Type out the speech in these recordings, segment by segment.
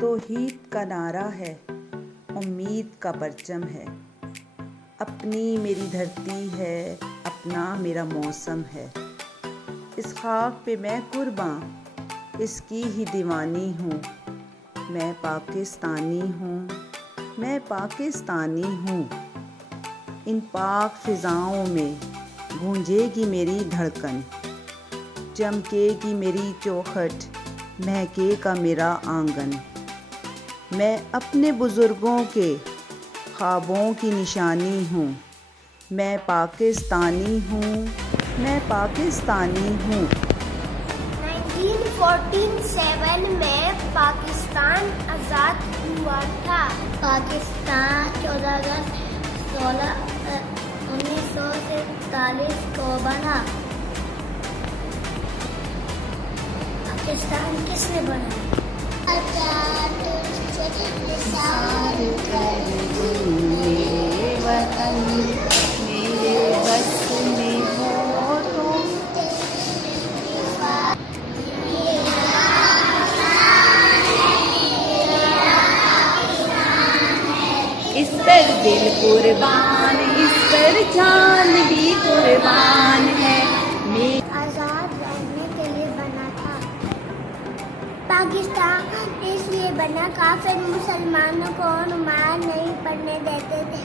तौहीद का नारा है, उम्मीद का परचम है। अपनी मेरी धरती है, अपना मेरा मौसम है। इस खाक पे मैं कुर्बान, इसकी ही दीवानी हूँ। मैं पाकिस्तानी हूँ, मैं पाकिस्तानी हूँ। इन पाक फिजाओं में गूंजेगी मेरी धड़कन, चमकेगी मेरी चौखट, महकेगा मेरा आंगन। मैं अपने बुजुर्गों के ख्वाबों की निशानी हूँ। मैं पाकिस्तानी हूँ, मैं पाकिस्तानी हूँ। 1947 में पाकिस्तान आज़ाद हुआ था। पाकिस्तान 14 अगस्त 1947 को बना। पाकिस्तान किसने बनाया? इस पर दिल कुर्बान, इस पर जान भी कुर्बान है। आज़ाद रहने के लिए बना था। पाकिस्तान इसलिए बना, काफिर मुसलमानों को नमाज नहीं पढ़ने देते थे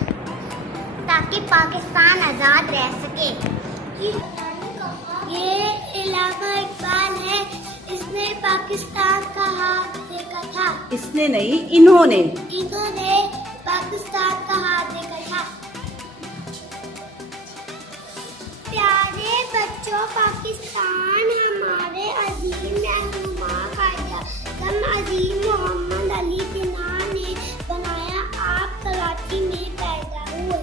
ताकि पाकिस्तान आज़ाद रह सके। ये इलाका इकबाल है, इसने पाकिस्तान का हाथ देखा था। इसने नहीं, इन्होंने पाकिस्तान का हाथ देखा था। प्यारे बच्चों, पाकिस्तान हमारे अजीम रहनुमा कायद-ए-आज़म अजीम मोहम्मद अली जिन्ना ने बनाया। आप कराची में पैदा हुए।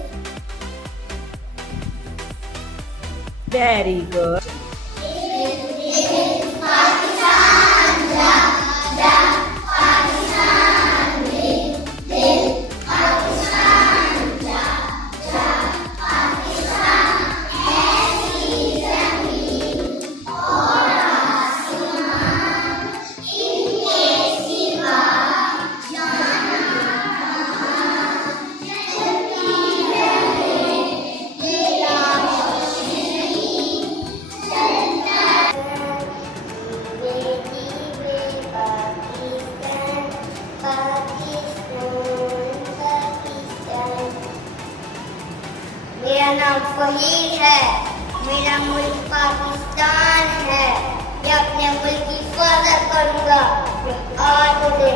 Very good. मेरा नाम फहीद है, मेरा मुल्क पाकिस्तान है। मैं अपने मुल्क की हिफाजत करूँगा। मैं आज तुझे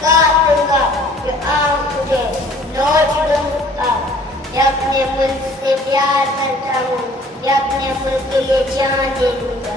काटूँगा, मैं आज तुझे नोच दूँगा। मैं अपने मुल्क से प्यार करता हूँ, मैं अपने मुल्क के लिए जान दे दूँगा।